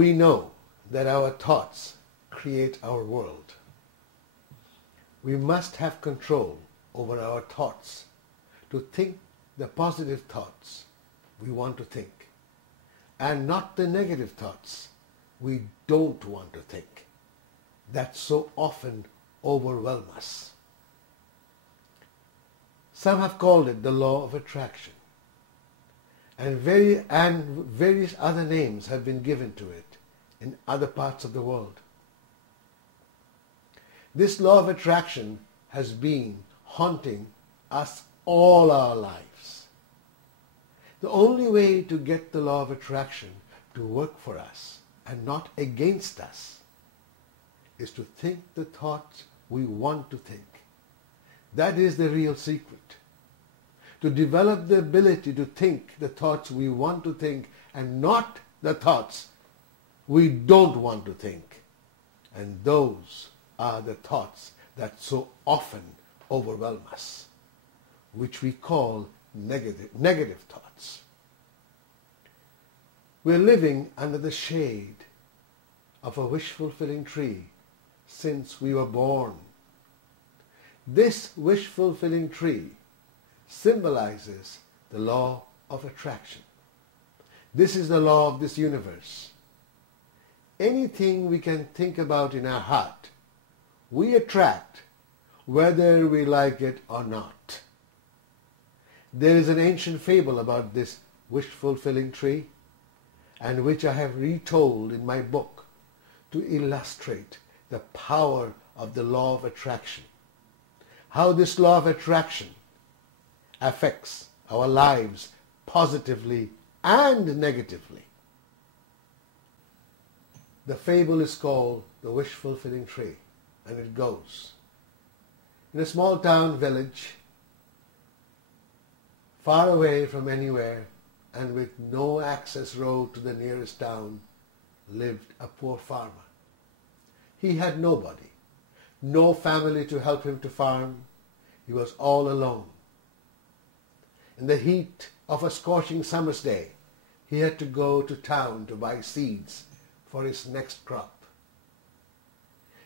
We know that our thoughts create our world. We must have control over our thoughts to think the positive thoughts we want to think and not the negative thoughts we don't want to think that so often overwhelm us. Some have called it the law of attraction, and various other names have been given to it in other parts of the world. This law of attraction has been haunting us all our lives. The only way to get the law of attraction to work for us and not against us is to think the thoughts we want to think. That is the real secret. To develop the ability to think the thoughts we want to think and not the thoughts we don't want to think. And those are the thoughts that so often overwhelm us, which we call negative thoughts. We're living under the shade of a wish-fulfilling tree since we were born. This wish-fulfilling tree symbolizes the law of attraction. This is the law of this universe. Anything we can think about in our heart, we attract whether we like it or not. There is an ancient fable about this wish-fulfilling tree, and which I have retold in my book to illustrate the power of the law of attraction. How this law of attraction affects our lives positively and negatively. The fable is called the wish-fulfilling tree, and it goes. In a small town village, far away from anywhere and with no access road to the nearest town, lived a poor farmer. He had nobody, no family to help him to farm. He was all alone. In the heat of a scorching summer's day, he had to go to town to buy seeds for his next crop.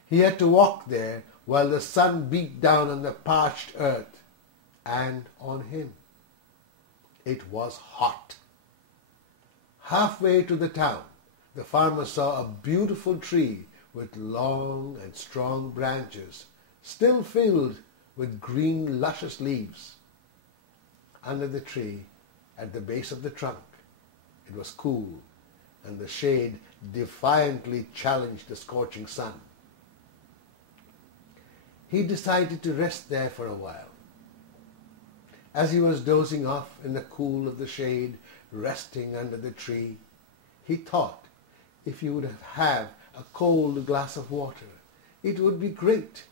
He had to walk there while the sun beat down on the parched earth and on him. It was hot. Halfway to the town, the farmer saw a beautiful tree with long and strong branches, still filled with green, luscious leaves. Under the tree, at the base of the trunk, it was cool, and the shade defiantly challenged the scorching sun. He decided to rest there for a while. As he was dozing off in the cool of the shade, resting under the tree, he thought if he would have a cold glass of water, it would be great.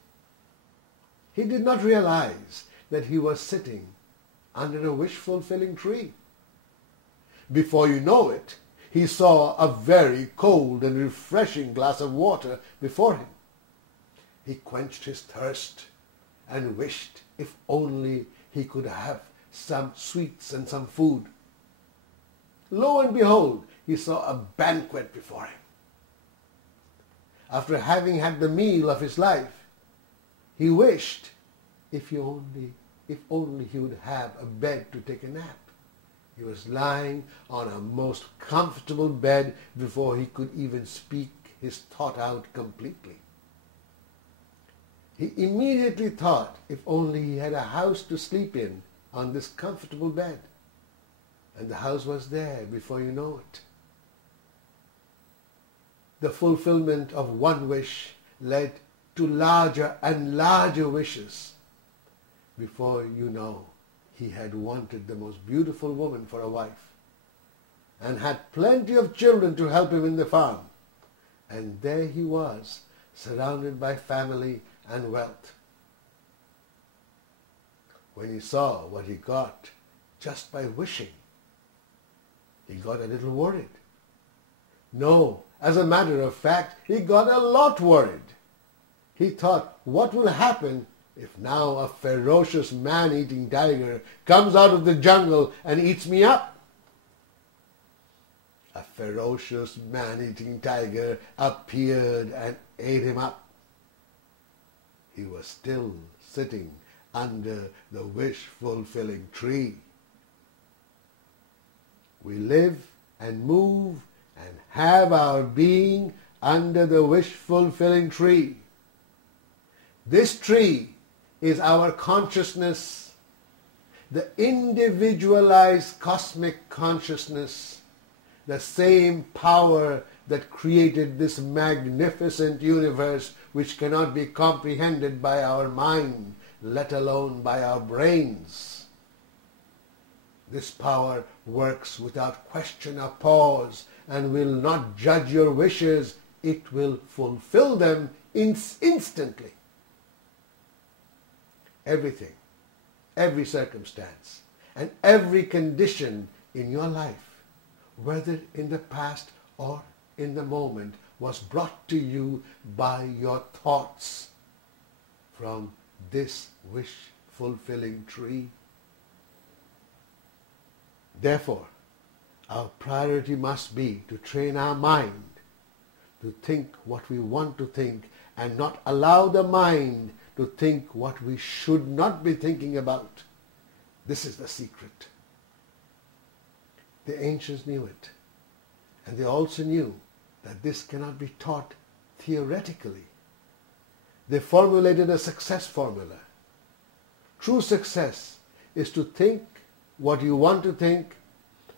He did not realize that he was sitting under a wish-fulfilling tree. Before you know it, he saw a very cold and refreshing glass of water before him. He quenched his thirst and wished if only he could have some sweets and some food. Lo and behold, he saw a banquet before him. After having had the meal of his life, he wished if only he would have a bed to take a nap. He was lying on a most comfortable bed before he could even speak his thought out completely. He immediately thought if only he had a house to sleep in on this comfortable bed. And the house was there before you know it. The fulfillment of one wish led to larger and larger wishes. Before you know, he had wanted the most beautiful woman for a wife and had plenty of children to help him in the farm. And there he was, surrounded by family and wealth. When he saw what he got just by wishing, he got a little worried. No, as a matter of fact, he got a lot worried. He thought, what will happen if now a ferocious man-eating tiger comes out of the jungle and eats me up? a ferocious man-eating tiger appeared and ate him up. He was still sitting under the wish-fulfilling tree. We live and move and have our being under the wish-fulfilling tree. This tree is our consciousness, the individualized cosmic consciousness, the same power that created this magnificent universe which cannot be comprehended by our mind, let alone by our brains. This power works without question or pause and will not judge your wishes. It will fulfill them instantly. Everything, every circumstance, and every condition in your life, whether in the past or in the moment, was brought to you by your thoughts from this wish-fulfilling tree. Therefore, our priority must be to train our mind to think what we want to think and not allow the mind to think what we should not be thinking about. This is the secret. The ancients knew it, and they also knew that this cannot be taught theoretically. They formulated a success formula. True success is to think what you want to think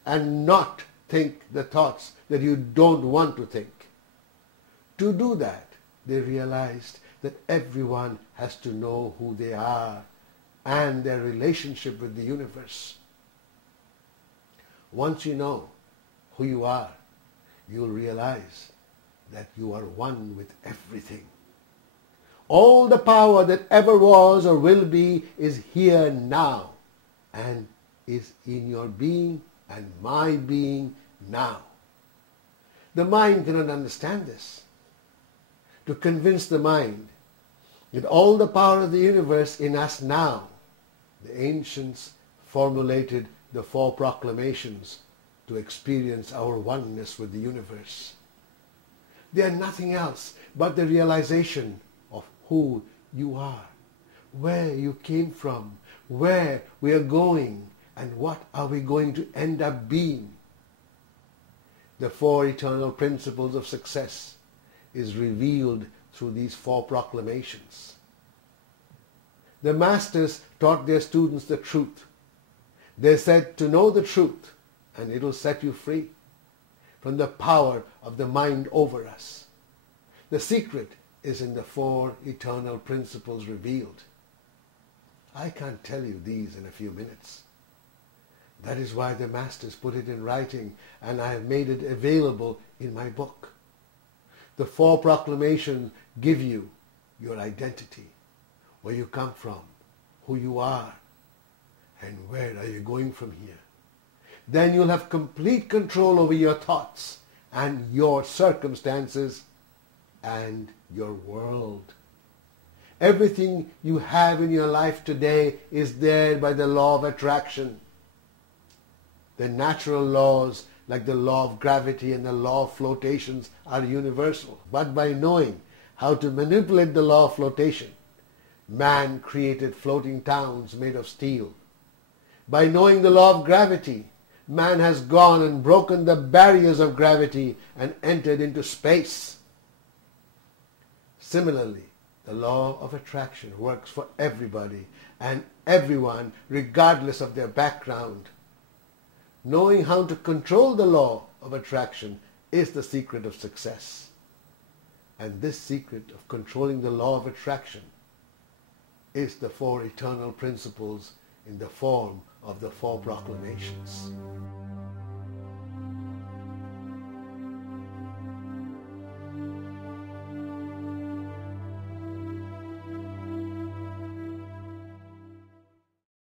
and not think the thoughts that you don't want to think. To do that, they realized that everyone has to know who they are and their relationship with the universe. Once you know who you are, you'll realize that you are one with everything. All the power that ever was or will be is here now and is in your being and my being now. The mind cannot understand this. To convince the mind that all the power of the universe in us now, the ancients formulated the 4 proclamations to experience our oneness with the universe. They are nothing else but the realization of who you are, where you came from, where we are going, and what are we going to end up being. The 4 eternal principles of success is revealed through these 4 proclamations. The masters taught their students the truth. They said to know the truth and it will set you free from the power of the mind over us. The secret is in the 4 eternal principles revealed. I can't tell you these in a few minutes. That is why the masters put it in writing and I have made it available in my book. The 4 proclamations give you your identity, where you come from, who you are, and where are you going from here. Then you'll have complete control over your thoughts and your circumstances and your world. Everything you have in your life today is there by the law of attraction. The natural laws like the law of gravity and the law of flotations are universal. But by knowing how to manipulate the law of flotation, man created floating towns made of steel. By knowing the law of gravity, man has gone and broken the barriers of gravity and entered into space. Similarly, the law of attraction works for everybody and everyone regardless of their background. Knowing how to control the law of attraction is the secret of success. And this secret of controlling the law of attraction is the 4 eternal principles in the form of the 4 proclamations.